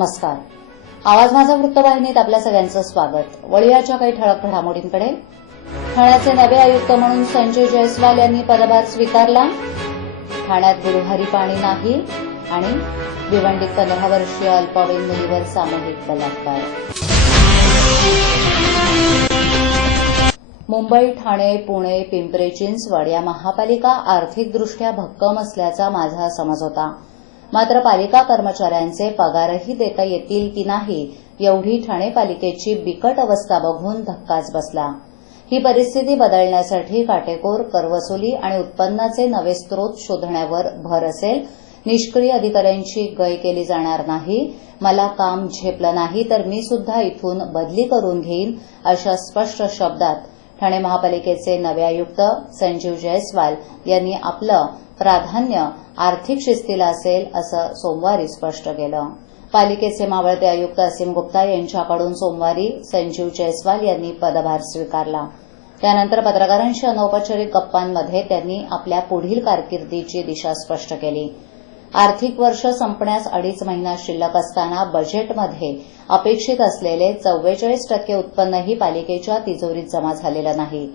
नमस्कार. आवाज माझा वृत्तवाहिनीत आपल्या सगळ्यांचं स्वागत. वळूयाच्या काही ठळक घडामोडींकडे. ठाण्याचे नवे आयुक्त म्हणून संजय जयस्वाल यांनी पदभार स्वीकारला. ठाण्यात गुरुवारी पाणी नाही आणि भिवंडीत 15 वर्षीय अल्पवयीन मुलीवर सामूहिक बलात्कार. मुंबई, ठाणे, पुणे, पिंपरी चिंचवड या महापालिका आर्थिकदृष्ट्या भक्कम असल्याचा माझा समज होता. मात्र पालिका कर्मचाऱ्यांचे पगारही देता येतील की नाही एवढी ठाणे पालिकेची बिकट अवस्था बघून धक्काच बसला. ही परिस्थिती बदलण्यासाठी काटेकोर करवसुली आणि उत्पन्नाचे नवे स्रोत शोधण्यावर भर असेल. निष्क्रिय अधिकाऱ्यांची गय केली जाणार नाही. मला काम झेपलं नाही तर मी सुद्धा इथून बदली करून घेईन, अशा स्पष्ट शब्दात ठाणे महापालिकेचे नवे आयुक्त संजीव जयस्वाल यांनी आपलं प्राधान्य आर्थिक शिस्तीला असेल असं सोमवारी स्पष्ट केलं. पालिकेचे मावळते आयुक्त असीम गुप्ता यांच्याकडून सोमवारी संजीव जयस्वाल यांनी पदभार स्वीकारला. त्यानंतर पत्रकारांशी अनौपचारिक गप्पांमध्ये त्यांनी आपल्या पुढील कारकिर्दीची दिशा स्पष्ट केली. आर्थिक वर्ष संपण्यास 2.5 महिना शिल्लक असताना बजेटमध्ये अपेक्षित असलेले 44% उत्पन्नही पालिकेच्या तिजोरीत जमा झालेलं नाही.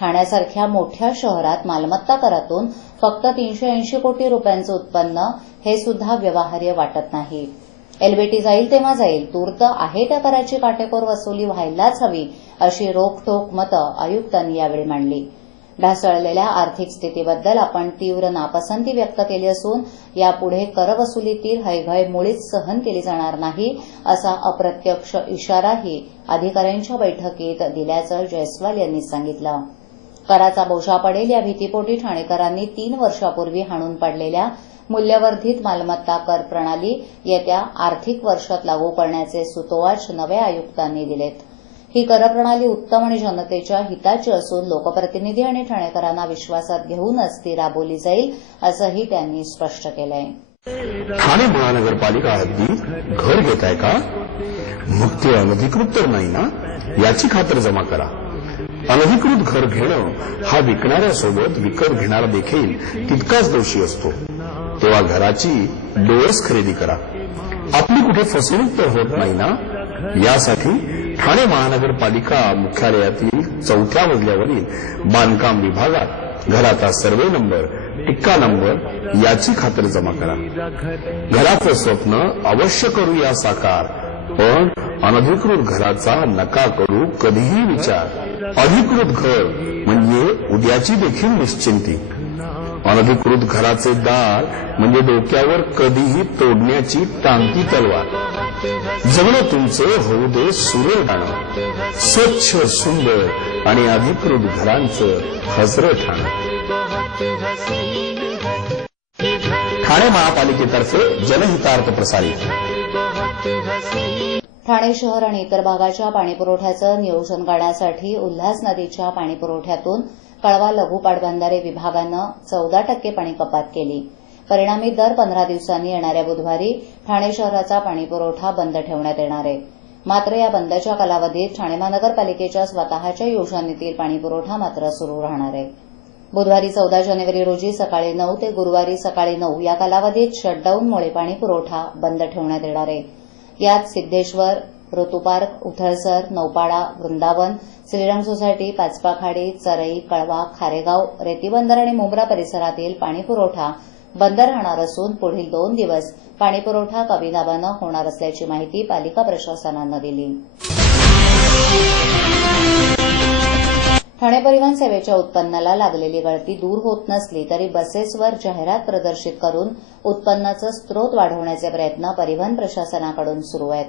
ठाण्यासारख्या मोठ्या शहरात मालमत्ता करातून फक्त 380 कोटी रुपयांचं उत्पन्न हे सुद्धा व्यवहार्य वाटत नाही. एलबीटी जाईल तेव्हा जाईल, तूर्त आहे त्या कराची काटेकोर वसुली व्हायलाच हवी, अशी रोखठोक मतं आयुक्तांनी यावेळी मांडली. ढासळलेल्या आर्थिक स्थितीबद्दल आपण तीव्र नापसंती व्यक्त केली असून यापुढे करवसुलीतील हयगय मुळीच सहन केली जाणार नाही, असा अप्रत्यक्ष इशाराही अधिकाऱ्यांच्या बैठकीत दिल्याचं जयस्वाल यांनी सांगितलं. कराचा बोजा पडेल या भीतीपोटी ठाणेकरांनी 3 वर्षापूर्वी हाणून पाडलेल्या मूल्यवर्धित मालमत्ता कर प्रणाली येत्या आर्थिक वर्षात लागू करण्याचे सुतोवाच नव्या आयुक्तांनी दिलेत. ही कर प्रणाली उत्तम आणि जनतेच्या हिताची असून लोकप्रतिनिधी आणि ठाणेकरांना विश्वासात घेऊनच ती राबवली जाईल, असंही त्यांनी स्पष्ट केलंय. ठाणे महानगरपालिका हद्दीत घर घेताय का? मग ते अनधिकृत तर नाही ना, याची खातर जमा करा. अनधिकृत घर घेणं हा विकणाऱ्यासोबत विकत घेणारा देखील तितकाच दोषी असतो. तेव्हा घराची डोळस खरेदी करा. आपली कुठे फसवणूक तर होत नाही ना, यासाठी ठाणे महानगरपालिका मुख्यालयातील 4थ्या मजल्यावरील बांधकाम विभागात घराचा सर्वे नंबर, टिक्का नंबर याची खातर जमा करा. घराचं स्वप्न अवश्य करूया साकार, पण अनधिकृत घराचा नका करू कधीही विचार. अधिकृत घर म्हणजे उद्याची देखील निश्चिंती. अनधिकृत घराचे दार म्हणजे डोक्यावर कधीही तोडण्याची टांगती तलवार. जगणं तुमचं होऊ दे सुरेल गाणं, स्वच्छ सुंदर आणि अधिकृत घरांचं हजरं ठाणं. ठाणे महापालिकेतर्फे जनहितार्थ प्रसारित. ठाणे शहर आणि इतर भागाच्या पाणीपुरवठ्याचं नियोजन करण्यासाठी उल्हास नदीच्या पाणीपुरवठ्यातून कळवा लघु पाटबंधारे विभागानं 14% पाणी कपात केली. परिणामी दर 15 दिवसांनी येणाऱ्या बुधवारी ठाणे शहराचा पाणीपुरवठा बंद ठेवण्यात येणार आहे. मात्र या बंदच्या कालावधीत ठाणे महानगरपालिकेच्या स्वतःच्या योजनेतील पाणीपुरवठा मात्र सुरू राहणार आहे. बुधवारी 14 जानेवारी रोजी सकाळी 9 ते गुरुवारी सकाळी 9 या कालावधीत शटडाऊनमुळे पाणीपुरवठा बंद ठेवण्यात येणार आहे. यात सिद्धेश्वर, ऋतुपार्क, उथळसर, नौपाडा, वृंदावन, श्रीरंग सोसायटी, पाचपाखाडी, चरई, कळवा, खारेगाव, रेतीबंदर आणि मुंब्रा परिसरातील पाणीपुरवठा बंद राहणार असून पुढील 2 दिवस पाणीपुरवठा कमी दाबानं होणार असल्याची माहिती पालिका प्रशासनानं दिली. ठाणे परिवहन सेवेच्या उत्पन्नाला लागलेली गळती दूर होत नसली तरी बसेसवर जाहिरात प्रदर्शित करून उत्पन्नाचं स्रोत वाढवण्याचे प्रयत्न परिवहन प्रशासनाकडून सुरू आहेत.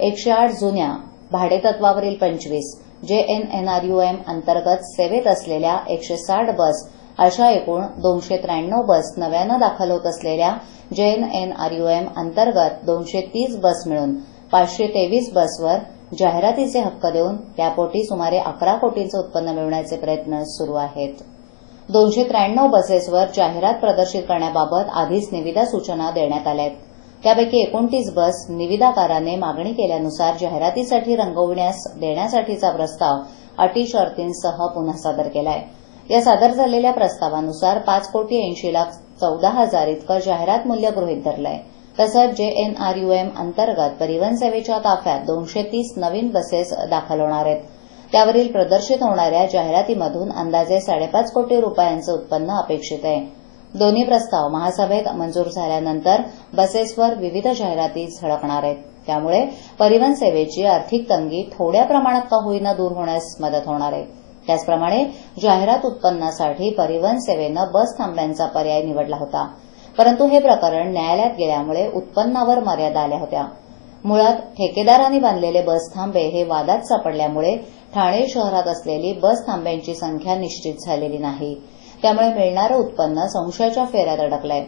108 जुन्या भाडेतत्वावरील 25 JNNRUM अंतर्गत सेवेत असलेल्या 160 बस अशा एकूण 293 बस नव्यानं दाखल होत असलेल्या JNNRUM अंतर्गत 230 बस मिळून 523 बसवर जाहिरातीचे हक्क देऊन त्यापोटी सुमारे 11 कोटींचं उत्पन्न मिळवण्याचे प्रयत्न सुरू आहेत. 293 बसेसवर जाहिरात प्रदर्शित करण्याबाबत आधीच निविदा सूचना देण्यात आल्या आहेत. त्यापैकी 29 बस निविदाकाराने मागणी केल्यानुसार जाहिरातीसाठी रंगवण्यास देण्यासाठीचा प्रस्ताव अटी शर्तींसह पुन्हा सादर केला आहे. या सादर झालेल्या प्रस्तावानुसार 5,80,14,000 इतकं जाहिरात मूल्य गृहीत धरलं आहे. तसंच JNRUM अंतर्गत परिवहन सेवेच्या ताफ्यात 230 नवीन बसेस दाखल होणार आहेत. त्यावरील प्रदर्शित होणाऱ्या जाहिरातीमधून अंदाजे 5.5 कोटी रुपयांचं उत्पन्न अपेक्षित आहे. दोन्ही प्रस्ताव महासभेत मंजूर झाल्यानंतर बसेसवर विविध जाहिराती झळकणार आहेत. त्यामुळे परिवहन सेवेची आर्थिक तंगी थोड्या प्रमाणात का होईना दूर होण्यास मदत होणार आहे. त्याचप्रमाणे जाहिरात उत्पन्नासाठी परिवहन सेवेनं बस थांब्यांचा पर्याय निवडला होता. परंतु हे प्रकरण न्यायालयात गेल्यामुळे उत्पन्नावर मर्यादा आल्या होत्या. मुळात ठेकेदारांनी बांधलेले बस थांबे हे वादात सापडल्यामुळे ठाणे शहरात असलेली बस थांब्यांची संख्या निश्चित झालेली नाही. त्यामुळे मिळणारं उत्पन्न संशयाच्या फेऱ्यात अडकलंय.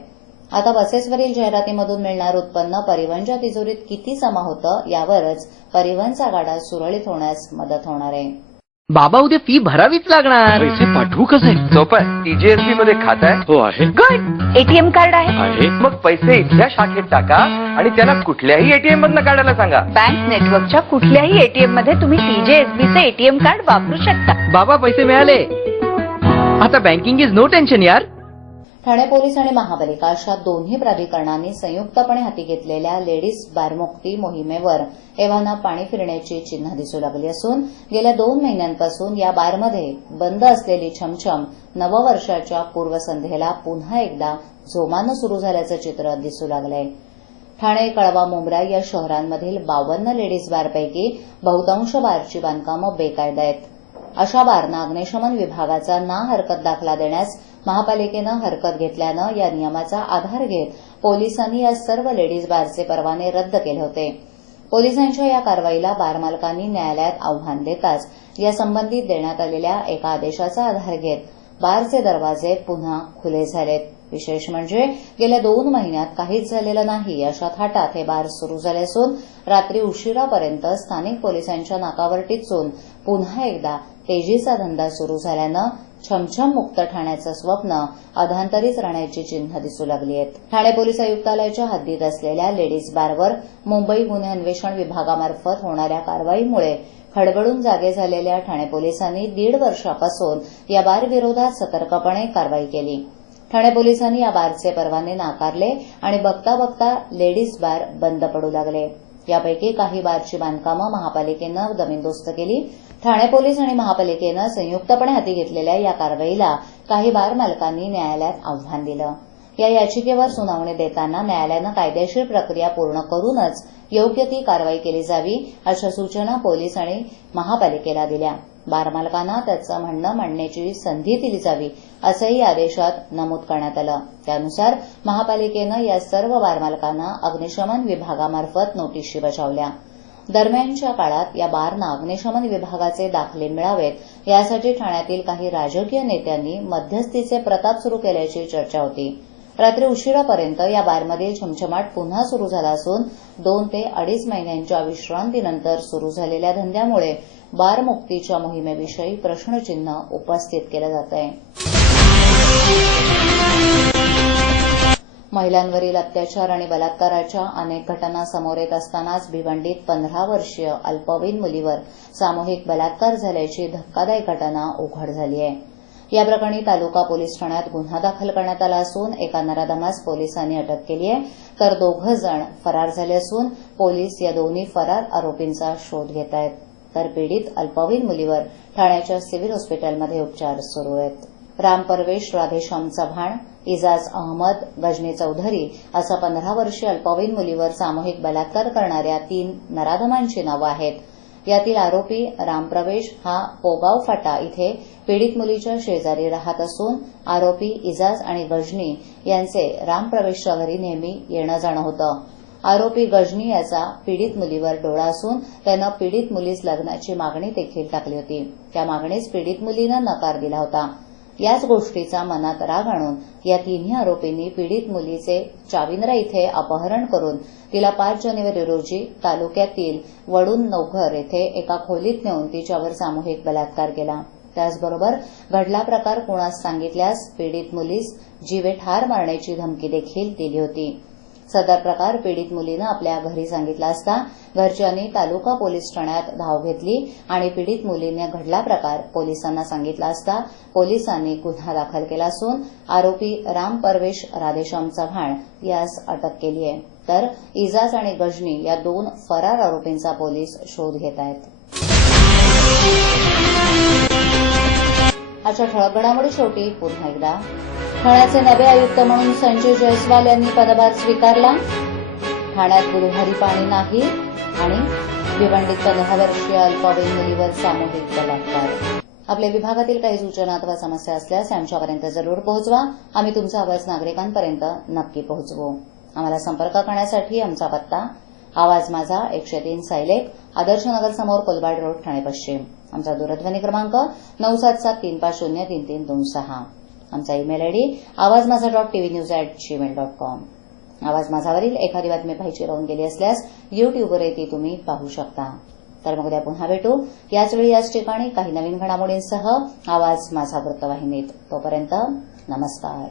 आता बसेसवरील जाहिरातीमधून मिळणारं उत्पन्न परिवहनच्या तिजोरीत किती जमा होतं यावरच परिवहनचा गाडा सुरळीत होण्यास मदत होणार आहे. बाबा उद्या फी भरावीच लागणार. पैसे पाठवू कसे? सोपं आहे. TGSB मध्ये खातं आहे. हो आहे. गुड. एटीएम कार्ड आहे. मग पैसे इथल्या शाखेत टाका आणि त्याला कुठल्याही ATM मधनं काढायला सांगा. बँक नेटवर्कच्या कुठल्याही एटीएम मध्ये तुम्ही TJSBचे एटीएम कार्ड वापरू शकता. बाबा पैसे मिळाले. आता बँकिंग इज नो टेन्शन यार. ठाणे पोलीस आणि महापालिका अशा दोन्ही प्राधिकरणांनी संयुक्तपणे हाती घेतलेल्या लेडीज बारमुक्ती मोहिमेवर एव्हाना पाणी फिरण्याची चिन्ह दिसू लागली असून गेल्या 2 महिन्यांपासून या बारमध्ये बंद असलेली छमछम नववर्षाच्या पूर्वसंध्येला पुन्हा एकदा जोमानं सुरू झाल्याचं चित्र दिसू लागलंय. ठाणे, कळवा, मुंब्रा या शहरांमधील 52 लेडीज बारपैकी बहुतांश बारची बांधकामं बेकायदा आहेत. अशा बारना अग्निशमन विभागाचा ना हरकत दाखला देण्यास महापालिकेनं हरकत घेतल्यानं या नियमाचा आधार घेत पोलिसांनी या सर्व लेडीज बारचे परवाने रद्द केले होते. पोलिसांच्या या कारवाईला बार मालकांनी न्यायालयात आव्हान देताच यासंबंधित देण्यात आलेल्या एका आदेशाचा आधार घेत बारचे दरवाजे पुन्हा खुले झालेत. विशेष म्हणजे गेल्या 2 महिन्यात काहीच झालेलं नाही अशा थाटात हे बार सुरू झाले असून रात्री उशिरापर्यंत स्थानिक पोलिसांच्या नाकावर टिचून पुन्हा एकदा तेजीचा धंदा सुरू झाल्यानं छमछम मुक्त ठाण्याचं स्वप्न अधांतरीच राहण्याची चिन्ह दिसू लागली आहेत. ठाणे पोलीस आयुक्तालयाच्या हद्दीत असलेल्या लेडीज बारवर मुंबई गुन्हे अन्वेषण विभागामार्फत होणाऱ्या कारवाईमुळे खडबडून जागे झालेल्या ठाणे पोलिसांनी 1.5 वर्षापासून या बार विरोधात सतर्कपणे कारवाई केली. ठाणे पोलिसांनी या बारचे परवाने नाकारले आणि बघता बघता लेडीज बार बंद पडू लागले. यापैकी काही बारची बांधकामं महापालिकेनं जमीनदोस्त केली. ठाणे पोलीस आणि महापालिकेनं संयुक्तपणे हाती घेतलेल्या या कारवाईला काही बार मालकांनी न्यायालयात आव्हान दिलं. या याचिकेवर सुनावणी देताना न्यायालयानं कायदेशीर प्रक्रिया पूर्ण करूनच योग्य ती कारवाई केली जावी अशा सूचना पोलीस आणि महापालिकेला दिल्या. बार मालकांना त्याचं म्हणणं मांडण्याची संधी दिली जावी असंही आदेशात नमूद करण्यात आलं. त्यानुसार महापालिकेनं या सर्व बार मालकांना अग्निशमन विभागामार्फत नोटीशी बजावल्या. दरम्यानच्या काळात या बारना अग्निशमन विभागाचे दाखले मिळावेत यासाठी ठाण्यातील काही राजकीय नेत्यांनी मध्यस्थीचे प्रताप सुरू केल्याची चर्चा होती. रात्री उशिरापर्यंत या बारमधील छमछमाट पुन्हा सुरू झाला असून 2 ते 2.5 महिन्यांच्या विश्रांतीनंतर सुरू झालेल्या धंद्यामुळे बारमुक्तीच्या मोहिमेविषयी प्रश्नचिन्ह उपस्थित केलं जात आहे. महिलांवरील अत्याचार आणि बलात्काराच्या अनेक घटना समोर येत असतानाच भिवंडीत 15 वर्षीय अल्पवयीन मुलीवर सामूहिक बलात्कार झाल्याची धक्कादायक घटना उघड झाली आहे. या प्रकरणी तालुका पोलीस ठाण्यात गुन्हा दाखल करण्यात आला असून एका नराधमास पोलिसांनी अटक केली आहे, तर 2 जण फरार झाले असून पोलीस या दोन्ही फरार आरोपींचा शोध घेत आहेत. तर पीडित अल्पवयीन मुलीवर ठाण्याच्या सिव्हिल हॉस्पिटलमध्ये उपचार सुरू आहेत. राम परवेश, राधेश्याम चव्हाण, इजाज अहमद, गजनी चौधरी असा 15 वर्षीय अल्पवयीन मुलीवर सामूहिक बलात्कार करणाऱ्या 3 नराधमांची नावं आहेत. यातील आरोपी रामप्रवेश हा पोगाव फाटा इथे पीडित मुलीच्या शेजारी राहत असून आरोपी इजाज आणि गजनी यांचे रामप्रवेशच्या घरी नेहमी येणं जाणं होतं. आरोपी गजनी याचा पीडित मुलीवर डोळा असून त्यानं पीडित मुलीस लग्नाची मागणी देखील टाकली होती. त्या मागणीस पीडित मुलीनं नकार दिला होता. याच गोष्टीचा मनात राग आणून या 3 आरोपींनी पीडित मुलीचे चाविंद्रा इथे अपहरण करून तिला 5 जानेवारी रोजी तालुक्यातील वडून नवघर येथे एका खोलीत नेऊन तिच्यावर सामूहिक बलात्कार केला. त्याचबरोबर घडला प्रकार कुणास सांगितल्यास पीडित मुलीस जीवे ठार मारण्याची धमकी देखील दिली होती. सदर प्रकार पीडित मुलीनं आपल्या घरी सांगितला असता घरच्यांनी तालुका पोलीस ठाण्यात धाव घेतली आणि पीडित मुलीने घडला प्रकार पोलिसांना सांगितला असता पोलिसांनी गुन्हा दाखल केला असून आरोपी राम परवेश, राधेश्याम चव्हाण यास अटक केली आहे. तर इजाज आणि गजनी या 2 फरार आरोपींचा पोलीस शोध घेत आहेत. आजच्या ठळक घडामोडी शेवटी पुन्हा एकदा. ठाण्याचे नवे आयुक्त म्हणून संजय जयस्वाल यांनी पदभार स्वीकारला. ठाण्यात बुधवारी पाणी नाही आणि भिवंडीत 15 वर्षीय अल्पवयीन मुलीवर सामूहिक बलात्कार. आपल्या विभागातील काही सूचना अथवा समस्या असल्यास आमच्यापर्यंत जरूर पोहोचवा. आम्ही तुमचा आवाज नागरिकांपर्यंत नक्की पोहोचवू. आम्हाला संपर्क करण्यासाठी आमचा पत्ता आवाज माझा 103 सायलेक, आदर्श नगर समोर कोलवाड रोड, ठाणे पश्चिम. आमचा दूरध्वनी क्रमांक 9773503326. आमचा ईमेल आयडी awazmaza.tvnews@gmail.com. आवाज माझावरील एखादी बातमी पाहिजे राहून गेली असल्यास युट्यूबवर ती तुम्ही पाहू शकता. तर मग उद्या पुन्हा भेटू याच वेळी याच ठिकाणी काही नवीन घडामोडींसह आवाज माझा वृत्तवाहिनीत. तोपर्यंत नमस्कार.